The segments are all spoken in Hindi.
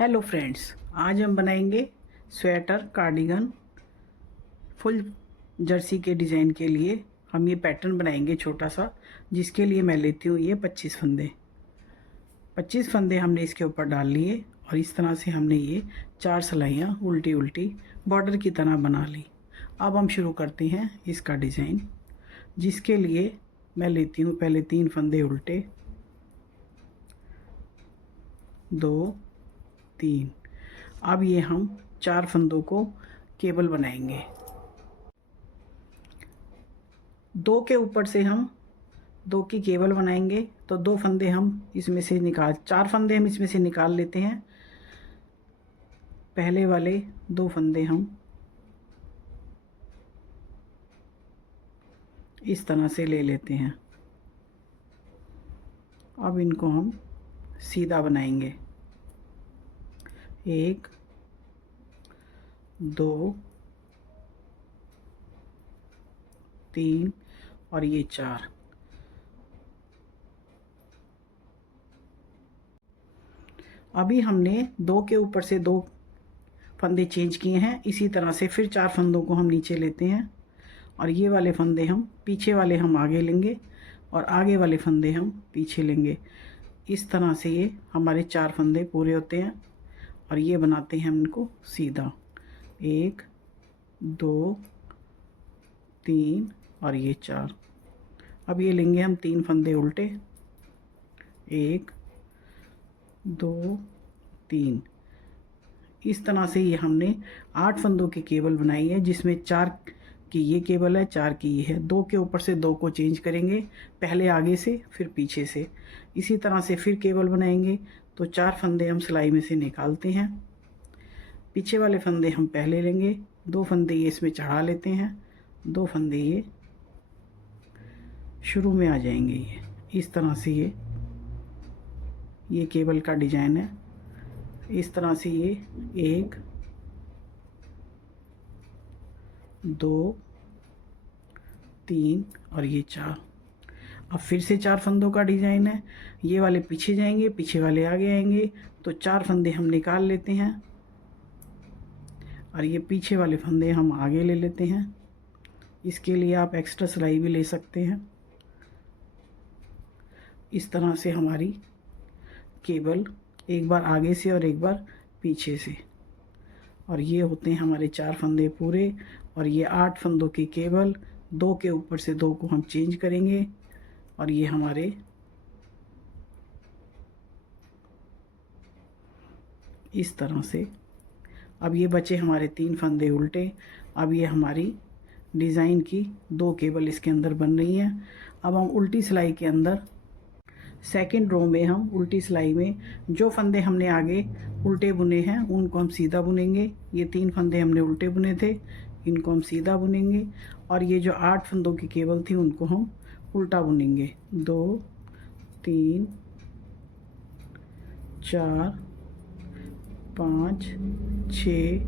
हेलो फ्रेंड्स, आज हम बनाएंगे स्वेटर कार्डिगन फुल जर्सी के डिज़ाइन के लिए। हम ये पैटर्न बनाएंगे छोटा सा, जिसके लिए मैं लेती हूँ ये 25 फंदे हमने इसके ऊपर डाल लिए और इस तरह से हमने ये 4 सिलाइयाँ उल्टी उल्टी बॉर्डर की तरह बना ली। अब हम शुरू करते हैं इसका डिज़ाइन, जिसके लिए मैं लेती हूँ पहले 3 फंदे उल्टे, 2 3। अब ये हम 4 फंदों को केबल बनाएंगे। 2 के ऊपर से हम 2 की केबल बनाएंगे, तो 2 फंदे हम इसमें से 4 फंदे हम इसमें से निकाल लेते हैं। पहले वाले 2 फंदे हम इस तरह से ले लेते हैं। अब इनको हम सीधा बनाएंगे। 1 2 3 और ये 4। अभी हमने 2 के ऊपर से 2 फंदे चेंज किए हैं। इसी तरह से फिर 4 फंदों को हम नीचे लेते हैं और ये वाले फंदे हम पीछे वाले हम आगे लेंगे और आगे वाले फंदे हम पीछे लेंगे। इस तरह से ये हमारे 4 फंदे पूरे होते हैं और ये बनाते हैं हम इनको सीधा। 1 2 3 और ये 4। अब ये लेंगे हम 3 फंदे उल्टे, 1 2 3। इस तरह से ये हमने 8 फंदों की केबल बनाई है, जिसमें 4 की ये केबल है, 4 की ये है। 2 के ऊपर से 2 को चेंज करेंगे, पहले आगे से फिर पीछे से। इसी तरह से फिर केबल बनाएंगे, तो 4 फंदे हम सिलाई में से निकालते हैं। पीछे वाले फंदे हम पहले लेंगे, 2 फंदे ये इसमें चढ़ा लेते हैं, 2 फंदे ये शुरू में आ जाएंगे। ये इस तरह से ये केबल का डिजाइन है। इस तरह से ये 1 2 3 और ये 4। अब फिर से 4 फंदों का डिजाइन है। ये वाले पीछे जाएंगे, पीछे वाले आगे आएंगे, तो 4 फंदे हम निकाल लेते हैं और ये पीछे वाले फंदे हम आगे ले लेते हैं। इसके लिए आप एक्स्ट्रा सिलाई भी ले सकते हैं। इस तरह से हमारी केबल एक बार आगे से और एक बार पीछे से, और ये होते हैं हमारे 4 फंदे पूरे। और ये 8 फंदों की केबल, 2 के ऊपर से 2 को हम चेंज करेंगे और ये हमारे इस तरह से। अब ये बचे हमारे 3 फंदे उल्टे। अब ये हमारी डिज़ाइन की 2 केबल इसके अंदर बन रही हैं। अब हम उल्टी सिलाई के अंदर सेकंड रो में हम उल्टी सिलाई में जो फंदे हमने आगे उल्टे बुने हैं उनको हम सीधा बुनेंगे। ये 3 फंदे हमने उल्टे बुने थे, इनको हम सीधा बुनेंगे। और ये जो 8 फंदों की केबल थी उनको हम उल्टा बुनेंगे। 2 3 4 5 6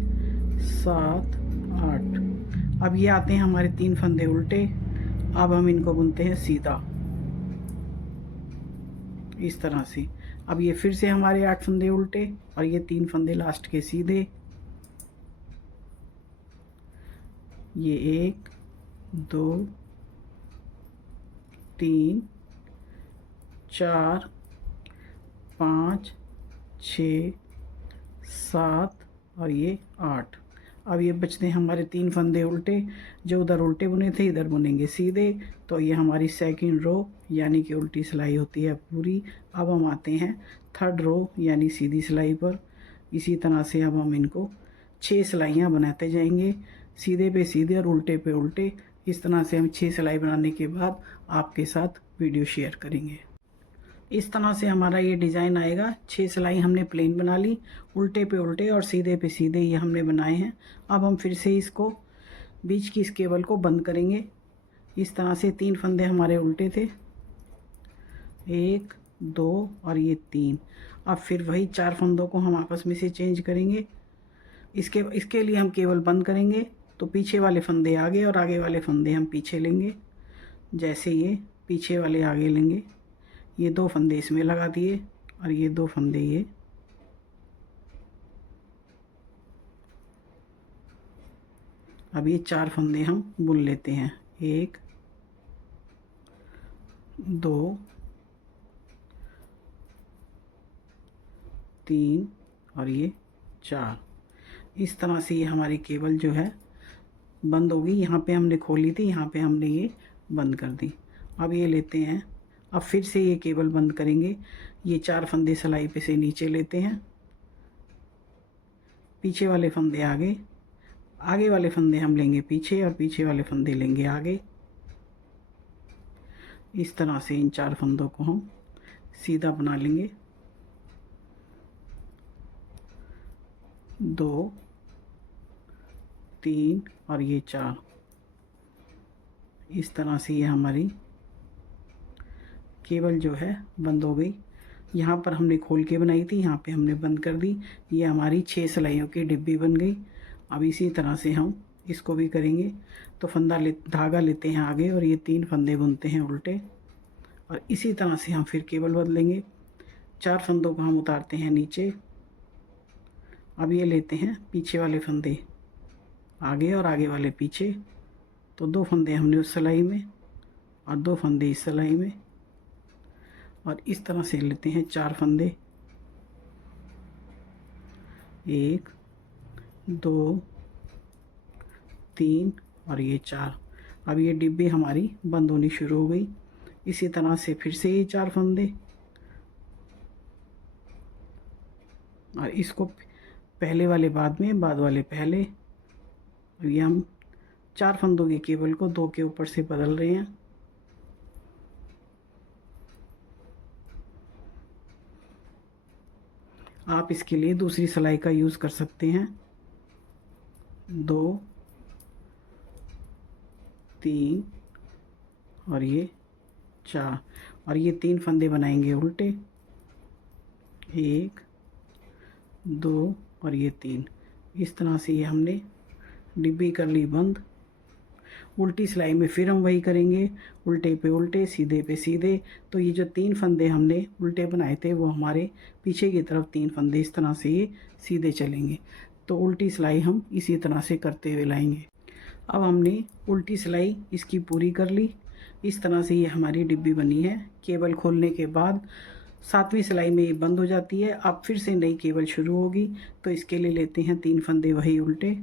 7 8। अब ये आते हैं हमारे 3 फंदे उल्टे। अब हम इनको बुनते हैं सीधा इस तरह से। अब ये फिर से हमारे 8 फंदे उल्टे और ये 3 फंदे लास्ट के सीधे। ये 1 2 3 4 5 6 7 और ये 8। अब ये बचते हैं हमारे 3 फंदे उल्टे, जो उधर उल्टे बुने थे इधर बुनेंगे सीधे। तो ये हमारी सेकंड रो यानी कि उल्टी सिलाई होती है पूरी। अब हम आते हैं थर्ड रो यानी सीधी सिलाई पर। इसी तरह से अब हम इनको 6 सिलाइयाँ बनाते जाएंगे, सीधे पे सीधे और उल्टे पे उल्टे। इस तरह से हम 6 सिलाई बनाने के बाद आपके साथ वीडियो शेयर करेंगे। इस तरह से हमारा ये डिज़ाइन आएगा। 6 सिलाई हमने प्लेन बना ली, उल्टे पे उल्टे और सीधे पे सीधे ये हमने बनाए हैं। अब हम फिर से इसको बीच की इस केबल को बंद करेंगे। इस तरह से 3 फंदे हमारे उल्टे थे, 1 2 और ये 3। अब फिर वही 4 फंदों को हम आपस में से चेंज करेंगे। इसके लिए हम केबल बंद करेंगे, तो पीछे वाले फंदे आगे और आगे वाले फंदे हम पीछे लेंगे। जैसे ये पीछे वाले आगे लेंगे, ये 2 फंदे इसमें लगा दिए और ये 2 फंदे ये अब ये 4 फंदे हम बुन लेते हैं, 1 2 3 और ये 4। इस तरह से ये हमारी केबल जो है बंद होगी। यहाँ पे हमने खोली थी, यहाँ पे हमने ये बंद कर दी। अब ये लेते हैं, अब फिर से ये केबल बंद करेंगे। ये 4 फंदे सिलाई पे से नीचे लेते हैं, पीछे वाले फंदे आगे, आगे वाले फंदे हम लेंगे पीछे और पीछे वाले फंदे लेंगे आगे। इस तरह से इन 4 फंदों को हम सीधा बना लेंगे। 2 3 और ये 4। इस तरह से ये हमारी केबल जो है बंद हो गई। यहाँ पर हमने खोल के बनाई थी, यहाँ पे हमने बंद कर दी। ये हमारी 6 सिलाइयों की डिब्बी बन गई। अब इसी तरह से हम इसको भी करेंगे। तो धागा लेते हैं आगे और ये 3 फंदे बुनते हैं उल्टे, और इसी तरह से हम फिर केबल बदलेंगे। 4 फंदों को हम उतारते हैं नीचे। अब ये लेते हैं पीछे वाले फंदे आगे और आगे वाले पीछे। तो 2 फंदे हमने उस सिलाई में और 2 फंदे इस सिलाई में, और इस तरह से लेते हैं 4 फंदे, 1 2 3 और ये 4। अब ये डिब्बी हमारी बंद होनी शुरू हो गई। इसी तरह से फिर से ये 4 फंदे, और इसको पहले वाले बाद में, बाद वाले पहले। ये हम 4 फंदों की केबल को 2 के ऊपर से बदल रहे हैं। आप इसके लिए दूसरी सिलाई का यूज़ कर सकते हैं। 2 3 और ये 4, और ये 3 फंदे बनाएंगे उल्टे, 1 2 और ये 3। इस तरह से ये हमने डिब्बी कर ली बंद। उल्टी सिलाई में फिर हम वही करेंगे, उल्टे पे उल्टे, सीधे पे सीधे। तो ये जो 3 फंदे हमने उल्टे बनाए थे वो हमारे पीछे की तरफ 3 फंदे इस तरह से ये सीधे चलेंगे। तो उल्टी सिलाई हम इसी तरह से करते हुए लाएंगे। अब हमने उल्टी सिलाई इसकी पूरी कर ली। इस तरह से ये हमारी डिब्बी बनी है। केबल खोलने के बाद 7वीं सिलाई में ये बंद हो जाती है। अब फिर से नई केबल शुरू होगी। तो इसके लिए लेते हैं 3 फंदे वही उल्टे,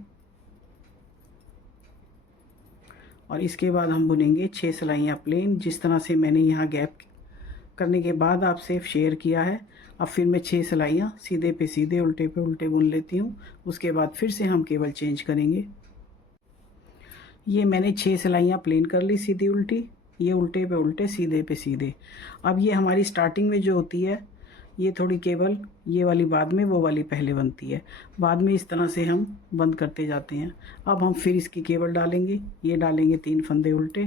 और इसके बाद हम बुनेंगे 6 सिलाइयाँ प्लेन, जिस तरह से मैंने यहाँ गैप करने के बाद आपसे शेयर किया है। अब फिर मैं 6 सिलाइयाँ सीधे पे सीधे, उल्टे पे उल्टे बुन लेती हूँ। उसके बाद फिर से हम केबल चेंज करेंगे। ये मैंने 6 सिलाइयाँ प्लेन कर ली सीधी उल्टी, ये उल्टे पे उल्टे, सीधे पे सीधे। अब ये हमारी स्टार्टिंग में जो होती है, ये थोड़ी केबल ये वाली बाद में, वो वाली पहले बनती है। बाद में इस तरह से हम बंद करते जाते हैं। अब हम फिर इसकी केबल डालेंगे। ये डालेंगे 3 फंदे उल्टे।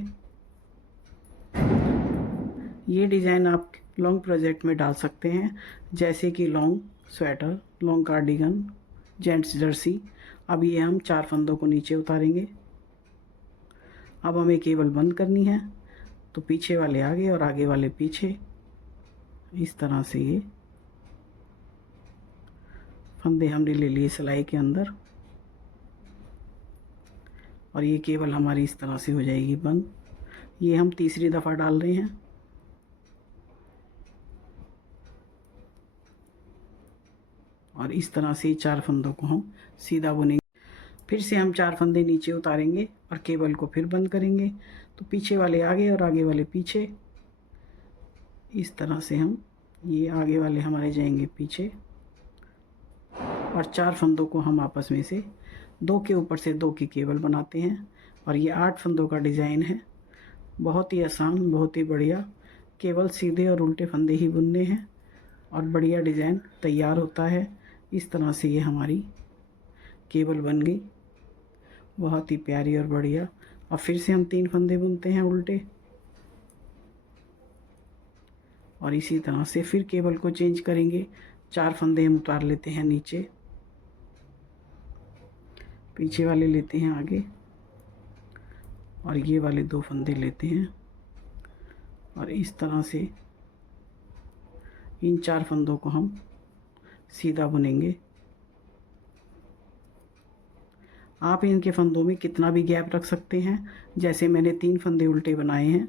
ये डिज़ाइन आप लॉन्ग प्रोजेक्ट में डाल सकते हैं, जैसे कि long sweater, long cardigan, gents Jersey. अब ये हम 4 फंदों को नीचे उतारेंगे। अब हमें केबल बंद करनी है। तो पीछे वाले आगे और आगे वाले पीछे, इस तरह से ये फंदे हमने ले लिए सिलाई के अंदर, और ये केबल हमारी इस तरह से हो जाएगी बंद। ये हम तीसरी दफ़ा डाल रहे हैं। और इस तरह से 4 फंदों को हम सीधा बुनेंगे। फिर से हम 4 फंदे नीचे उतारेंगे और केबल को फिर बंद करेंगे। तो पीछे वाले आगे और आगे वाले पीछे, इस तरह से हम, ये आगे वाले हमारे जाएंगे पीछे, और 4 फंदों को हम आपस में से 2 के ऊपर से 2 की केबल बनाते हैं। और ये 8 फंदों का डिज़ाइन है। बहुत ही आसान, बहुत ही बढ़िया। केवल सीधे और उल्टे फंदे ही बुनने हैं और बढ़िया डिज़ाइन तैयार होता है। इस तरह से ये हमारी केबल बन गई, बहुत ही प्यारी और बढ़िया। अब फिर से हम 3 फंदे बुनते हैं उल्टे, और इसी तरह से फिर केबल को चेंज करेंगे। 4 फंदे हम उतार लेते हैं नीचे, पीछे वाले लेते हैं आगे, और ये वाले 2 फंदे लेते हैं, और इस तरह से इन 4 फंदों को हम सीधा बुनेंगे। आप इनके फंदों में कितना भी गैप रख सकते हैं। जैसे मैंने 3 फंदे उल्टे बनाए हैं,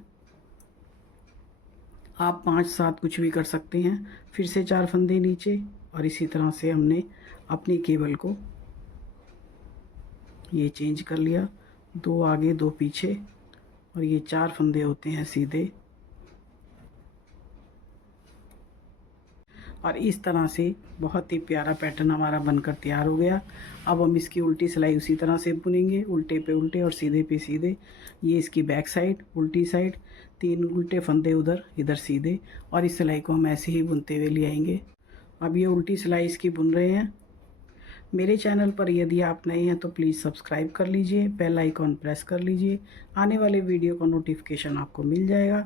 आप 5-7 कुछ भी कर सकते हैं। फिर से 4 फंदे नीचे, और इसी तरह से हमने अपनी केबल को ये चेंज कर लिया, 2 आगे 2 पीछे, और ये 4 फंदे होते हैं सीधे। और इस तरह से बहुत ही प्यारा पैटर्न हमारा बनकर तैयार हो गया। अब हम इसकी उल्टी सिलाई उसी तरह से बुनेंगे, उल्टे पे उल्टे और सीधे पे सीधे। ये इसकी बैक साइड, उल्टी साइड, 3 उल्टे फंदे उधर, इधर सीधे, और इस सिलाई को हम ऐसे ही बुनते हुए ले आएंगे। अब ये उल्टी सिलाई इसकी बुन रहे हैं। मेरे चैनल पर यदि आप नए हैं तो प्लीज़ सब्सक्राइब कर लीजिए, बेल आइकॉन प्रेस कर लीजिए, आने वाले वीडियो का नोटिफिकेशन आपको मिल जाएगा।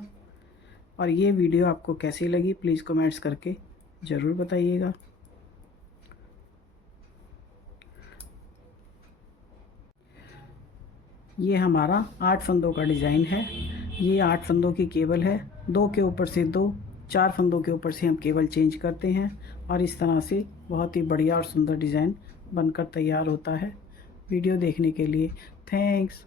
और ये वीडियो आपको कैसी लगी प्लीज़ कमेंट्स करके ज़रूर बताइएगा। ये हमारा 8 फंदों का डिज़ाइन है। ये 8 फंदों की केबल है, 2 के ऊपर से 2, 4 फंदों के ऊपर से हम केबल चेंज करते हैं, और इस तरह से बहुत ही बढ़िया और सुंदर डिज़ाइन बनकर तैयार होता है। वीडियो देखने के लिए थैंक्स।